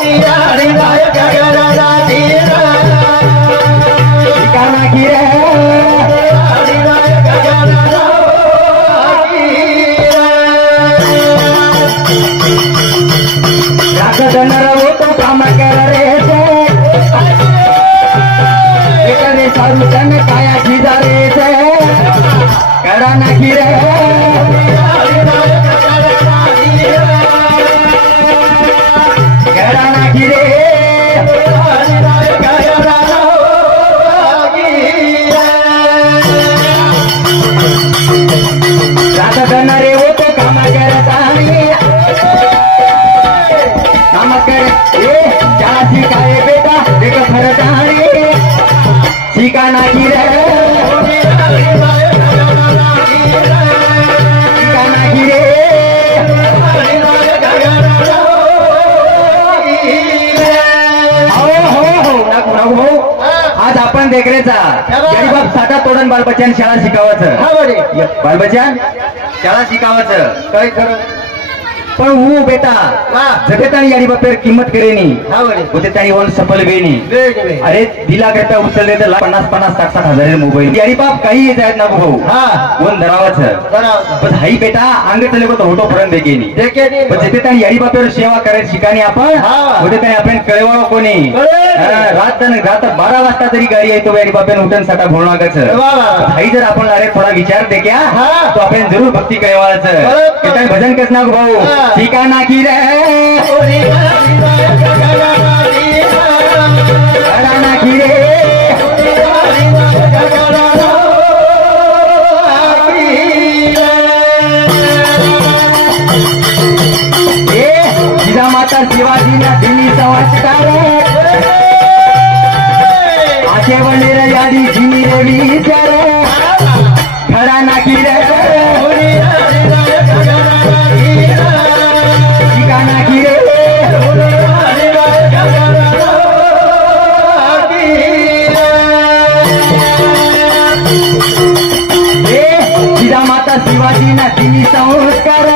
ठिकाना की रे काम कर रे सारू तन काया खीजा रे करा ना की रे करा ना की रे रात बना रे वो तो काम करता काम कर क्या सिखाए बेटा देखो फरदारी ठिकाना की रे ठिकाना की रे हो आज आपण देखरेचा गरीबाब साठा तोडून बालबच्चान शाळा शिकावायचं बालबच्चान शाळा शिकावायचं काय खरं पण वो बेटा जगह तानी यारी बापेर किंमत करेनी होते तानी वन सफल वेनी अरे दिला करता उचलले तर 50-50-60 हजार मोबाईल यारी बाप काही जायत ना भाऊ वन धरावाचं पण हाई बेटा अंग चले तो होटो पर्यंत देकेनी पण जगह तानी यारी बापेर सेवा करायला शिकानी आपण होते तानी आपण कळवावा कोणी रात 12 वाजता तरी गाडी येतो यारी बापेन उठन साठा भोळणागाचं हाई जर आपण अरे थोडा विचार दे क्या तो आपण जरूर भक्ती कळवायचं किती भजन कस ना भाऊ ठिकाना की रे ठिकाना की रे जिजा माता शिवाजी ना दिल्ली संस्कार आशे वनेर यादी जिनी रेडी विचार घराना की रे ठिकाना की रे जिजा माता शिवाजी ना दिनी संस्कार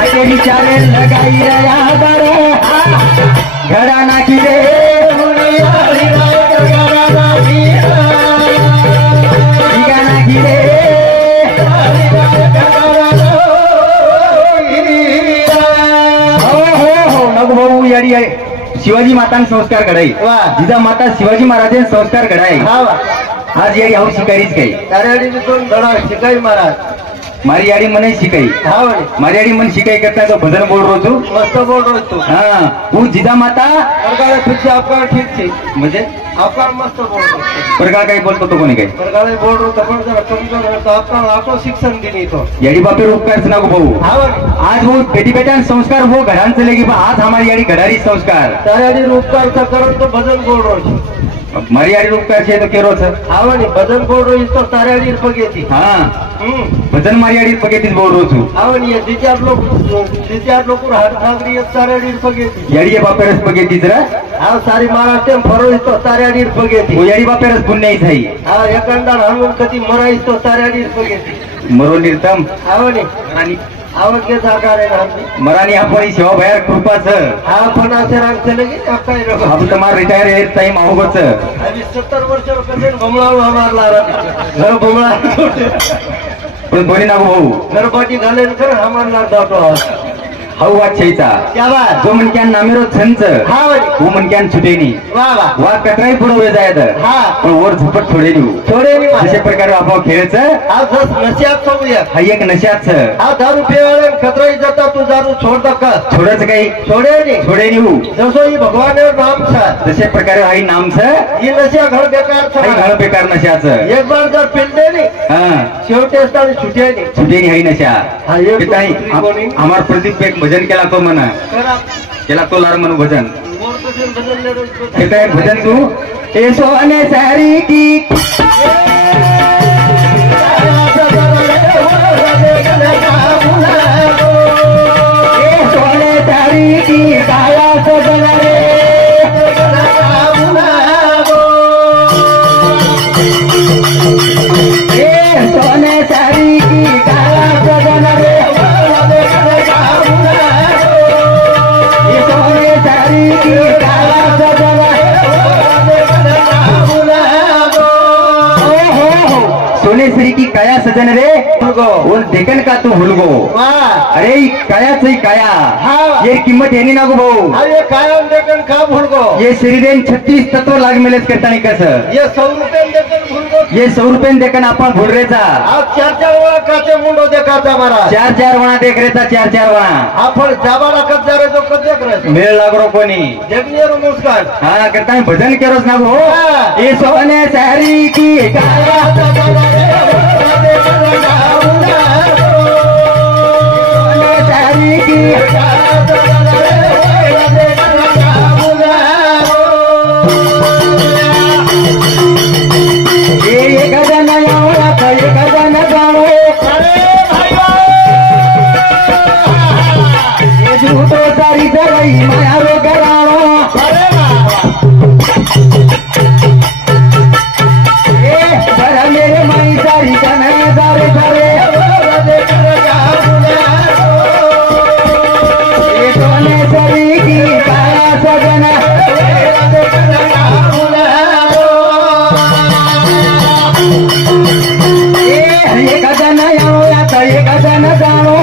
आगे विचारे लगाई रया दर घराना की रे ठिकाना की रे शिवाजी माता संस्कार घडाई जिजा माता शिवाजी महाराजांचे संस्कार घडाई आज यारी हाऊ शिकारीच काही शिकाई महाराज मारी याडी मने शिकाई मारी याडी मन शिकाई करता तो भजन बोल रो तू मस्त बोल रो तू हाँ वो जिजा माता आपका ठीक थी म्हणजे आपका मस्त बोल रो प्रकार काही बोलतो तो कोणी काही प्रकार बोल रो तो पण जरा कमजोर होता आपका आपको शिक्षण दिनी तो याडी बापे उपकार ना गो भाऊ आज वो बेटी बेटा संस्कार वो घरान चलेगी आज हमारी याडी घडारी संस्कार त्यारी उपकार करो तो भजन बोल रो मारी याडी उपकार छे तो केरो छ आवणी भजन बोल रो तो ताराडी पगेती हां भजन मारी याडी पगेतीच बोल रो छु आवणी जिचार लोक हात ठाकरी ताराडी पगेती याडी बापेरस पगेती जरा हां सारी महाराष्ट्र फरोई तो ताराडी पगेती वो याडी बापेरस पुण्यई थाई हां एकंदर हनुमान कधी मराई तो ताराडी पगेती मरो निर्तम आवणी आणि आवडके जागा रे मरानी आपण सेवा बाहेर कृपाच हा पण असे राग चले की काय नको आपण तुम्हाला रिटायर आहे टाइम आवगच आणि 70 वर्ष कसे भमळा मारला घर भमळा पण कोणी ना भाऊ घरपाटी घालेन कर हमारला दाटो हाऊ वाचयचा क्या बात जो मनक्यान नामेरो छंच हा वो मनक्यान छुटेनी वाह वाह वा कतराई पुढे जायत हा पण वर झपट थोडेनी अशा प्रकारे आपण खेळायचं आज नशियात सोडूया हा एक नशियात हा दारू पेवाळे कतराई जाता तू दारू छोड का छोडच काही छोडेनी हो जसो ही भगवान नाम छ जसे प्रकारे हाई नाम छ ही नशिया घर बेकार छ हाई घर बेकार नशियाच एक बार जर पिलदे नी हां शेवटी असताना छुटेनी हाई नशिया हा एक हमार प्रदीप एक भजन केला तो मना केला तो लार मनु भजन भजन तू ए सोने सारी की सोने सारी की काया तो बना रे सोने सारी की काया तो बना रे सरी की काया सजन रे उन देखन का तू भूल गो अरे काया सही काया ये किंमत है नहीं ना गो भाऊ अरे काया देखन का भूल गो ये शरीर 36 तत्व लाग मिळत करता नाही कसं ये 100 रुपये देखन भूल गो ये 100 रुपये देखन आपण भूल रेचा आज 4-4 वेळा काचे मुंडो देखाता मारा 4-4 वणा देख रेचा 4-4 वणा आपण जाबाला कच्चा रे तो कच्चा करे मेळ लागरो कोणी देखनियर मुस्कान हा करता भजन केरोस ना गो ये सोने सारी की काया माया रो कराणो मेरे माई सारी कने दारे दारे सोने सरी की काया सजन ये कदन आओ या तो ये कदन जानो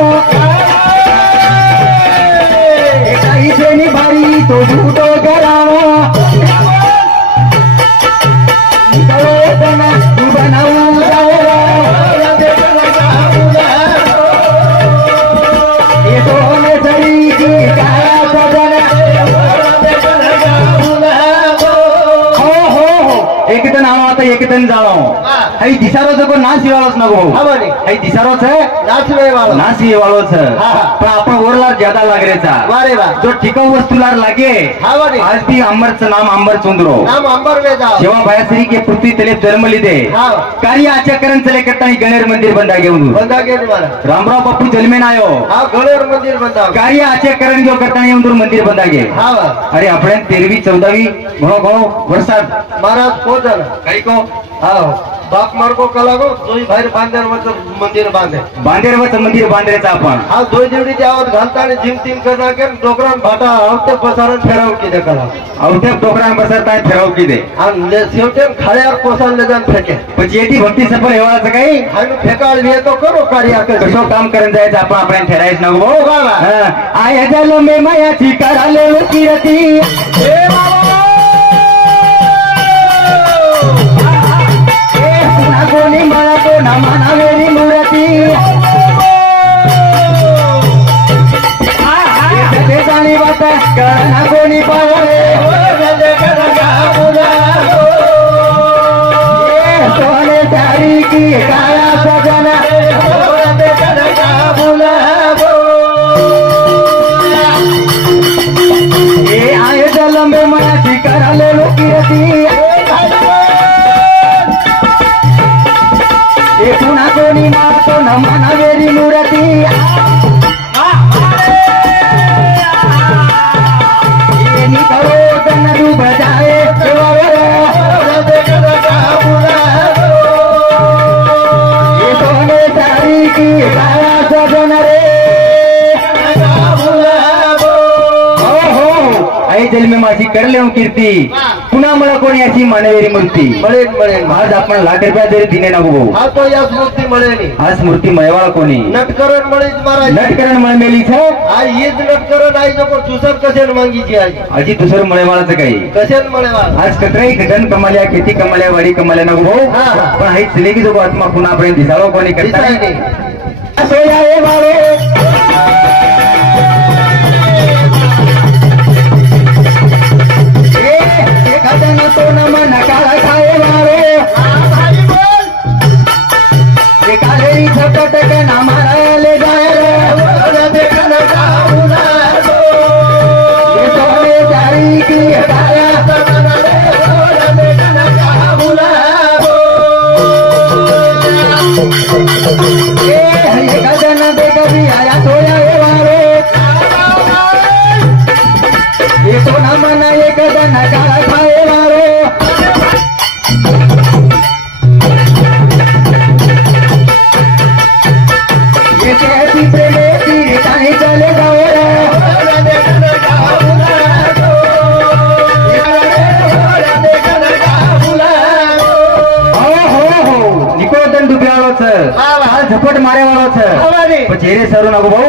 से निभारी तो झूठो कराओ बनाऊ ये तो हमें सही की काया सजन हो एक दिन आओ आता एक दिन जाओ हई दिसारो को नाच वालोच नको हई दिसारो नाच वालोच पण आपण ओरला ज्यादा लागरेचा जो टिकाऊ वस्तूला लागे आज भी अंबरचं नाम अंबर चुंदरो नाम अंबर वेदा जेव्हा बायासरी के पृथ्वी तले जन्म लिदे कार्य आचरण चले करता गणेर मंदिर बंदा घेऊन रामराव बापू जन्मे नायो गणेर मंदिर बंदा कार्य आचरण जो करता येऊन मंदिर बंदा घे अरे आपण 13वी 14वी घणो वर्षात महाराज पोचल काही को बाप मार्गो कलागो दोई बाहेर बांधेर मंदिर मंदिर बांधरेचा आपण हा दोई दिवडी त्यावर घालता आणि जिमतीम करना के डोकरान भाटा आवते पसारण फेराव की दे कला आवते डोकरान बसरता फेराव की दे आणि शेवटे खाड्यावर पोसान ले जान फेके पण येती भक्ती सफल हेवाळाचं काही हानु फेकाळ लिए तो करो कार्य कसो काम करून जायचं आपण आपण ठरायच नको बाबा आय जल मे मायाची कराले किरती हे बाबा कोणी मला तो ना मानावेरी मूर्ती जाणी बात कळना कोणी पावले सोने सारी की काया सजन ये आय जल में मनाची कराले किरती पुन्हा कोणी मातो न मानावेरी मूर्ती करो तन डूब जाए ये सोने सारी की काया सजन रे आई जल में माझी करले कीर्ती पुन्हा मला कोणी अशी मानवेरी मूर्ती मिळेल आज आपण ₹1,00,000 जरी दिने नको भाऊ हा तो या स्मृती मिळेल आज मूर्ती मळवाळा कोणी नटकरण मिळेल महाराज नटकरण मळमेली हा हीच नटकरण आई नको दुसर कशाने मागितली आजी दुसरं मळवाळाचं काही कशाने मळेवाळ आज कतराई घटन कमाल्या खेती कमाल्या वाडी कमाल्या नको भाऊ पण हाई जिलेबी जो आत्मा पुन्हा पर्यंत दिसावं कोणी करता तो नमन काळा खाए मारो कालेरी झपटक ना मारायले जाय सोने सारी की काया गजन दे कभी आया सोया मारो ये सोना मना ये गजन काळा खाए मारो चले जाओ निकोदन दुब्याळो हेरे सरू नको भाऊ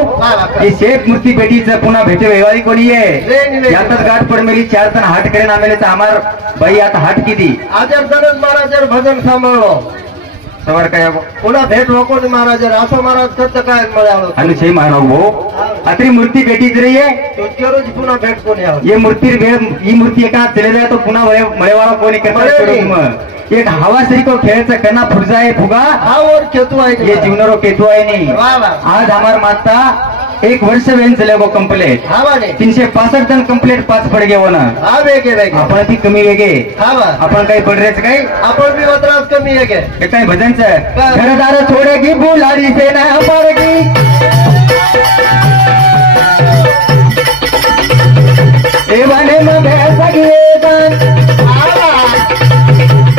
हे शेठ मूर्ती भेटीचं पुन्हा भेटे व्यवहारी कोणी आहे यातच गाठ पड मेली 4 तन हाट करेन आमेले तर आमार बाई आता हाट किती आजर दररोज महाराज भजन सांभाळलो सवार काय पुन्हा भेट नको महाराज असं महाराज करतं काय मिळालं अनुशय महाराज भाऊ अत्री मूर्ती भेटीच रही है तुझ्या रोज पुन्हा भेट कोणी ये मूर्ती ही मूर्ती एका चले जाए तो पुन्हा मळेवाला कोणी करता एक हवा श्री को खेळायचा कना फुरजा आहे फुगा हा और केतू आहे ये जीवनारो केतू आहे नहीं आज हमार माता 1 वर्ष वेन चले गो कंप्लेट हा वाले 365 जण कंप्लेट 5 पड गए ना हा वेगे वेगे आपण ती कमी वेगे हा वा आपण काही पडरेच काय आपण भी वत्रास कमी वेगे हे काय भजनचं घरदार छोडेगी बुलारी सेना मारगी देवाने मध्ये सगळे दान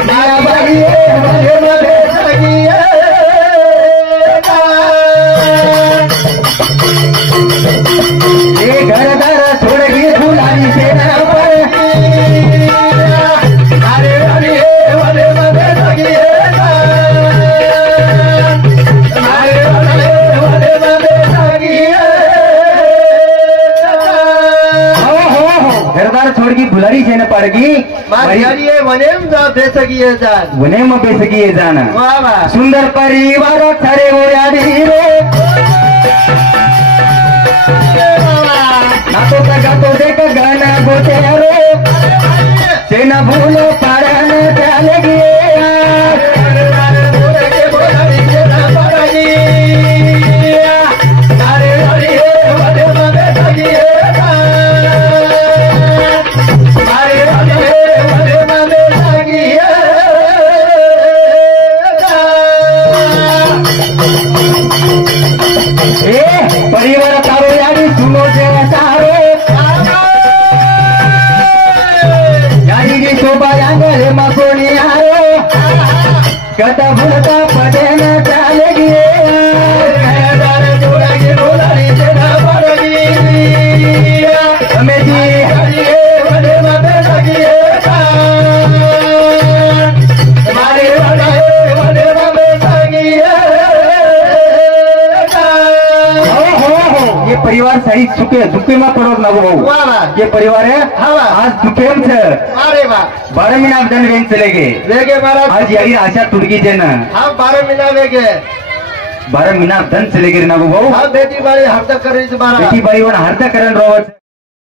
माया बाई मध्ये मध्ये सगळे ये घरदार छोडगी बुलारी सेना मारगी अरे अरे मध्ये मध्ये सगळे घरदार छोड़गी भुलारी से न पड़गी वनेम जा बेसगी है जान वनेम बेसगी है जाना वाह वाह सुंदर परिवार खरे वो यारी रे ना तो देख गाना गोते रे सेना भूलो पारन चलेगी परिवार तारो यारी सुनो से सारो यारी की शोभा यांगले मकोनी आरो कथा भूलता पदे न चलेगी घरदार छोड़गी बुलारी से न पड़गी हमें जी हरिये वने मबे लगी हमारे वने मबे लगी ये परिवार सही झुके में पड़ो ना भाऊ ये परिवार है आज झुकेम छे अरे वाह 12 महीना दन वेन चले गए वेगे महाराज आज यारी आशा टूटगी जे ना हाँ 12 महीना वेगे 12 महीना दन चले गए ना भाऊ हाँ बेटी बारी हरता करे बेटी बारी वन हरता करन रोवत